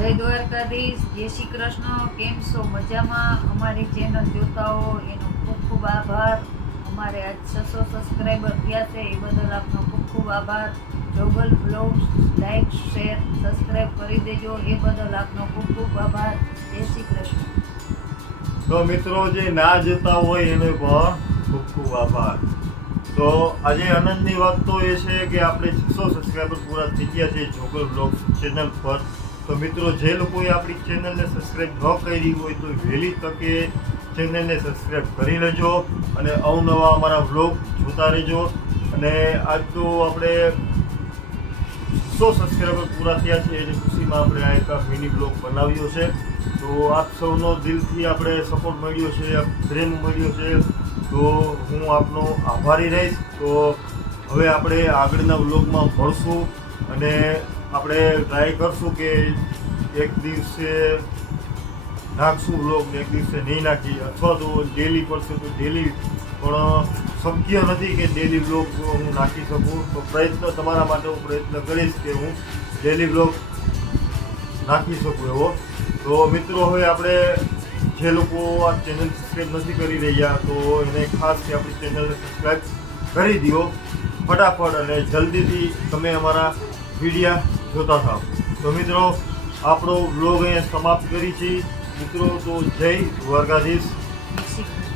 જય દ્વારકાધીશ, જય શ્રી કૃષ્ણ। કેમ છો? મજામાં? અમારી ચેનલ જોતા હો એનો ખૂબ ખૂબ આભાર। અમારે આજ 600 સબસ્ક્રાઈબર થયા છે, એ બદલ આપનો ખૂબ ખૂબ આભાર। Jogal blogs like share subscribe કરી દેજો, એ બદલ આપનો ખૂબ ખૂબ આભાર। જય શ્રી કૃષ્ણ। તો મિત્રો જે ના જોતા હોય એનો પણ ખૂબ ખૂબ આભાર। તો આજે આનંદની વાત તો એ છે કે આપણે 600 સબસ્ક્રાઈબર પૂરા થઈ ગયા છે જોગલ બ્લોગ્સ ચેનલ પર। તો મિત્રો જે લોકોએ આપણી ચેનલને સબસ્ક્રાઈબ ન કરી હોય તો વહેલી તકે ચેનલને સબસ્ક્રાઈબ કરી લેજો અને અવનવા અમારા બ્લોગ જોતા રહેજો। અને આજ તો આપણે 600 સબસ્ક્રાઈબર પૂરા થયા છે એની ખુશીમાં આપણે આ એક મિની બ્લોગ બનાવ્યો છે। તો આપ સૌનો દિલથી આપણે સપોર્ટ મળ્યો છે, પ્રેમ મળ્યો છે, તો હું આપનો આભારી રહીશ। તો હવે આપણે આગળના વ્લોગમાં મળશું અને આપણે ટ્રાય કરશું કે એક દિવસે નાખશું વ્લોગ ને એક દિવસે નહીં નાખી, અથવા તો ડેલી પડશે તો ડેલી, પણ શક્ય નથી કે ડેલી વ્લોગ હું નાખી શકું। તો પ્રયત્ન તમારા માટે હું પ્રયત્ન કરીશ કે હું ડેલી વ્લોગ નાખી શકું એવો। તો મિત્રો હવે આપણે જે લોકો આ ચેનલ સબસ્ક્રાઈબ નથી કરી રહ્યા તો એને ખાસ કે આપણી ચેનલને સબસ્ક્રાઈબ કરી દો ફટાફટ અને જલ્દીથી તમે અમારા વિડીયા જોતા થાઓ। તો મિત્રો આપણો બ્લોગ અહીંયા સમાપ્ત કરી છે મિત્રો। તો જય દ્વારકાધીશ। જય શ્રી કૃષ્ણ।